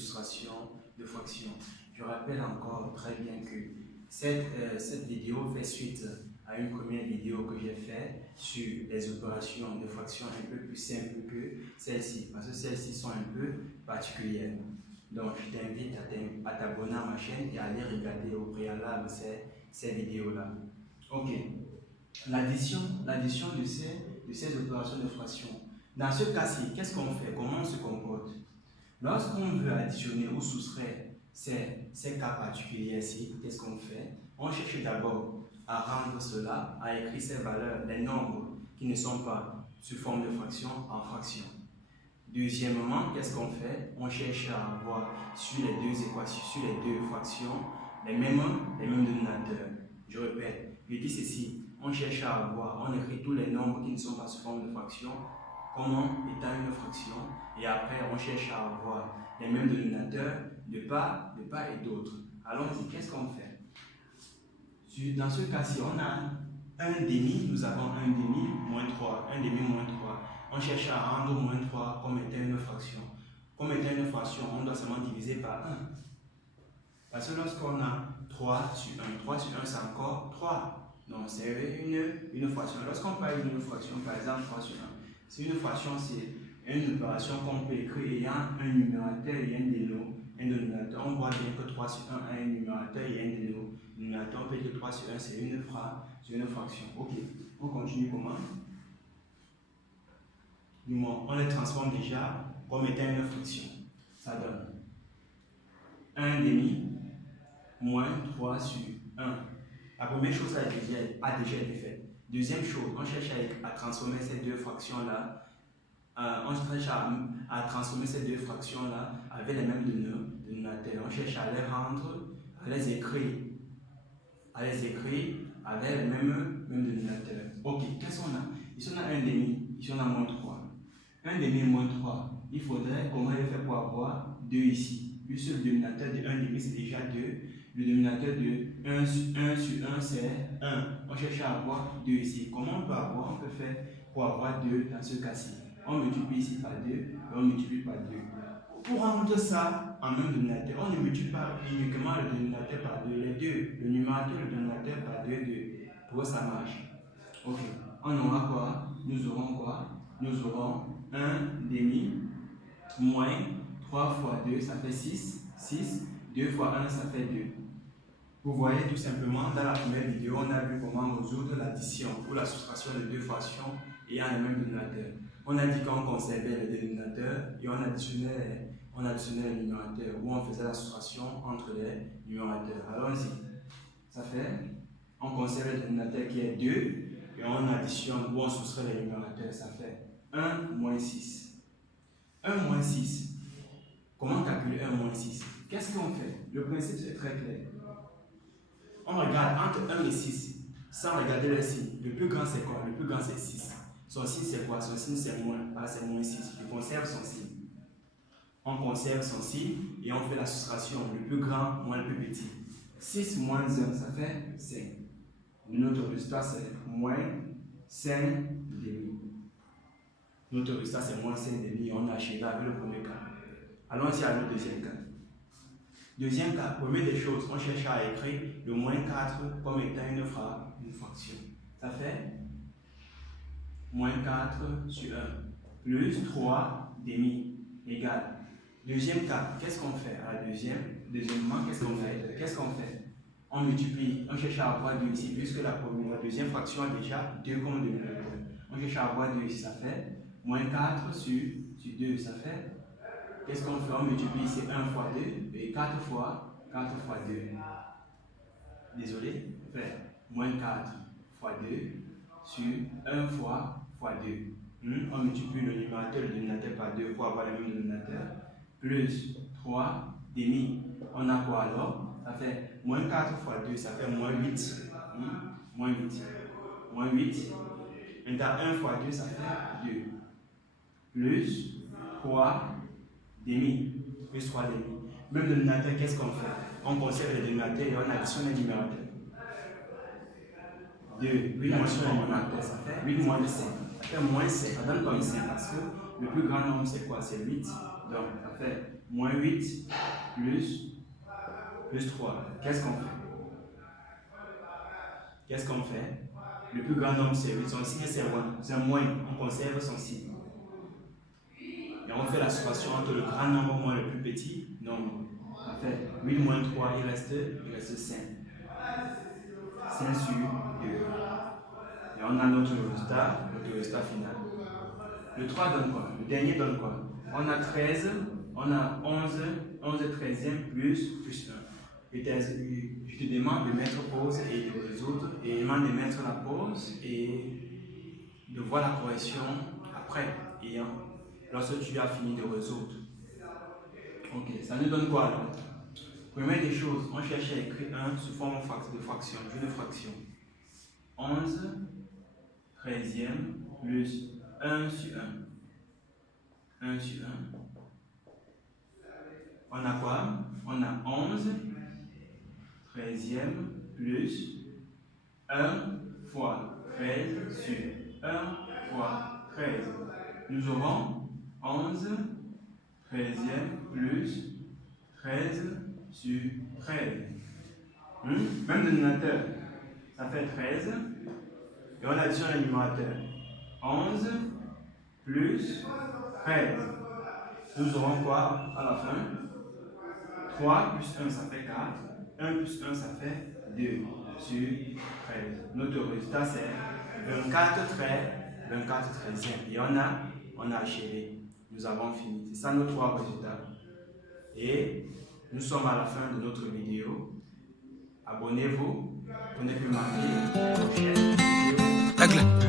soustraction de fractions. Je rappelle encore très bien que cette vidéo fait suite à une première vidéo que j'ai faite sur les opérations de fractions un peu plus simples que celles-ci, parce que celles-ci sont un peu particulières. Donc, je t'invite à t'abonner à ma chaîne et à aller regarder au préalable ces vidéos-là. Ok. L'addition de ces opérations de fraction. Dans ce cas-ci, qu'est-ce qu'on fait? Comment on se comporte? Lorsqu'on veut additionner ou soustraire ces cas particuliers-ci, qu'est-ce qu'on fait? On cherche d'abord à rendre cela, à écrire ces valeurs, les nombres qui ne sont pas sous forme de fraction en fraction. Deuxièmement, qu'est-ce qu'on fait? On cherche à avoir sur les deux équations, sur les deux fractions, les mêmes dénominateurs. Je répète, je dis ceci, on cherche à avoir, on écrit tous les nombres qui ne sont pas sous forme de fraction, comment étant une fraction, et après on cherche à avoir les mêmes dénominateurs de part et d'autre. Allons-y, qu'est-ce qu'on fait? Dans ce cas-ci, on a un demi, nous avons un demi moins 3, un demi moins 3. On cherche à rendre moins 3 comme étant une fraction. Comme étant une fraction, on doit seulement diviser par 1. Parce que lorsqu'on a 3 sur 1, 3 sur 1 c'est encore 3. Donc c'est une fraction. Lorsqu'on parle d'une fraction, par exemple 3 sur 1, c'est une fraction, c'est une opération qu'on peut écrire ayant un numérateur et un dénominateur. On voit bien que 3 sur 1 a un numérateur et un dénominateur. On peut dire que 3 sur 1 c'est une fraction. Ok, on continue comment? On les transforme déjà comme étant une fraction. Ça donne 1 demi moins 3 sur 1. La première chose a déjà été faite. Deuxième chose, on cherche à transformer ces deux fractions-là. On cherche à transformer ces deux fractions-là avec les mêmes dénominateurs. On cherche à les rendre, à les écrire avec les mêmes dénominateurs. Ok, qu'est-ce qu'on a? Ici on a 1 demi, ici on a moins 3. 1 demi moins 3, il faudrait comment il fait pour avoir 2 ici. Puisque le dénominateur de 1 demi c'est déjà 2. Le dénominateur de 1 sur 1 c'est 1. On cherche à avoir 2 ici. Comment on peut avoir? On peut faire pour avoir 2 dans ce cas-ci. On multiplie ici par 2 et on multiplie par 2. Pour rendre ça en même dénominateur, on ne multiplie pas uniquement le dénominateur par 2, les deux. Le numérateur et le dénominateur par 2, 2. Pour ça marche. Ok. On aura quoi? Nous aurons quoi? Nous aurons 1 demi moins 3 fois 2, ça fait 6. 6. 2 fois 1, ça fait 2. Vous voyez tout simplement, dans la première vidéo, on a vu comment résoudre l'addition ou la soustraction de deux fractions ayant le même dénominateur. On a dit qu'on conservait le dénominateur et on additionnait le numérateur ou on faisait la soustraction entre les numérateurs. Allons-y. Ça fait, on conserve le dénominateur qui est 2 et on additionne ou on soustrait les numérateurs. Ça fait 1 moins 6. 1 moins 6. Comment calculer 1 moins 6? Qu'est-ce qu'on fait? Le principe c'est très clair. On regarde entre 1 et 6, sans regarder le signe. Le plus grand c'est quoi? Le plus grand c'est 6. Son signe c'est quoi? Son signe c'est moins. Ah, c'est moins 6. Il conserve son signe. On conserve son signe et on fait la soustraction. Le plus grand moins le plus petit. 6 moins 1, ça fait 5. Notre résultat c'est moins 5 demi. Notre résultat c'est moins 5 demi. On a achevé avec le premier cas. Allons-y à le deuxième cas. Deuxième cas, première des choses, on cherche à écrire le moins 4 comme étant une fraction. Ça fait moins 4 sur 1 plus 3 demi égale. Deuxième cas, qu'est-ce qu'on fait à la deuxièmement, qu'est-ce qu'on fait? On multiplie, on cherche à avoir 2 ici, puisque la deuxième fraction a déjà 2 comme dénominateur. On cherche à avoir 2 ici, ça fait moins 4 sur 2, ça fait. Qu'est-ce qu'on fait? On multiplie ici 1 fois 2 et 4 fois 2. Désolé, on fait moins 4 fois 2 sur 1 fois 2. On multiplie le numérateur et le dénominateur par 2 pour avoir le même dénominateur. Plus 3 demi. On a quoi alors? Ça fait moins 4 fois 2, ça fait moins 8. Moins 8. Moins 8. Maintenant 1 fois 2, ça fait 2. Plus 3 demi, plus 3 demi. Même le dénominateur, qu'est-ce qu'on fait? On conserve le dénominateur et on additionne le numérateur. 2, 8 moins 3 numérateur, ça fait 8 moins 5. Ça fait moins 5. Ça donne comme 5 parce que le plus grand nombre c'est quoi? C'est 8. Donc ça fait moins 8 plus 3. Qu'est-ce qu'on fait? Qu'est-ce qu'on fait? Le plus grand nombre c'est 8, son signe c'est moins. C'est un moins, on conserve son signe. Et on fait la soustraction entre le grand nombre moins le plus petit nombre. En fait, 8 moins 3, il reste 5. 5 sur 2. Et on a notre résultat final. Le 3 donne quoi? Le dernier donne quoi? On a 13, on a 11 treizième plus 1. Je te demande de mettre pause et de résoudre, et demande de mettre la pause et de voir la correction après, et lorsque tu as fini de résoudre. Ok, ça nous donne quoi alors? Première des choses, on cherche à écrire 1 sous forme de fraction, d'une fraction. 11 treizième plus 1 sur 1. 1 sur 1. On a quoi? On a 11 treizième plus 1 fois 13 sur 1 fois 13. Nous aurons 11 treizième plus 13 sur 13. Même dénominateur, ça fait 13. Et on additionne le numérateur. 11 plus 13. Nous aurons quoi à la fin? 3 plus 1, ça fait 4. 1 plus 1, ça fait 2 sur 13. Notre résultat, c'est 24 treizième. Et on a achevé. Nous avons fini. C'est ça nos 3 résultats. Et nous sommes à la fin de notre vidéo. Abonnez-vous pour ne plus manquer la prochaine vidéo.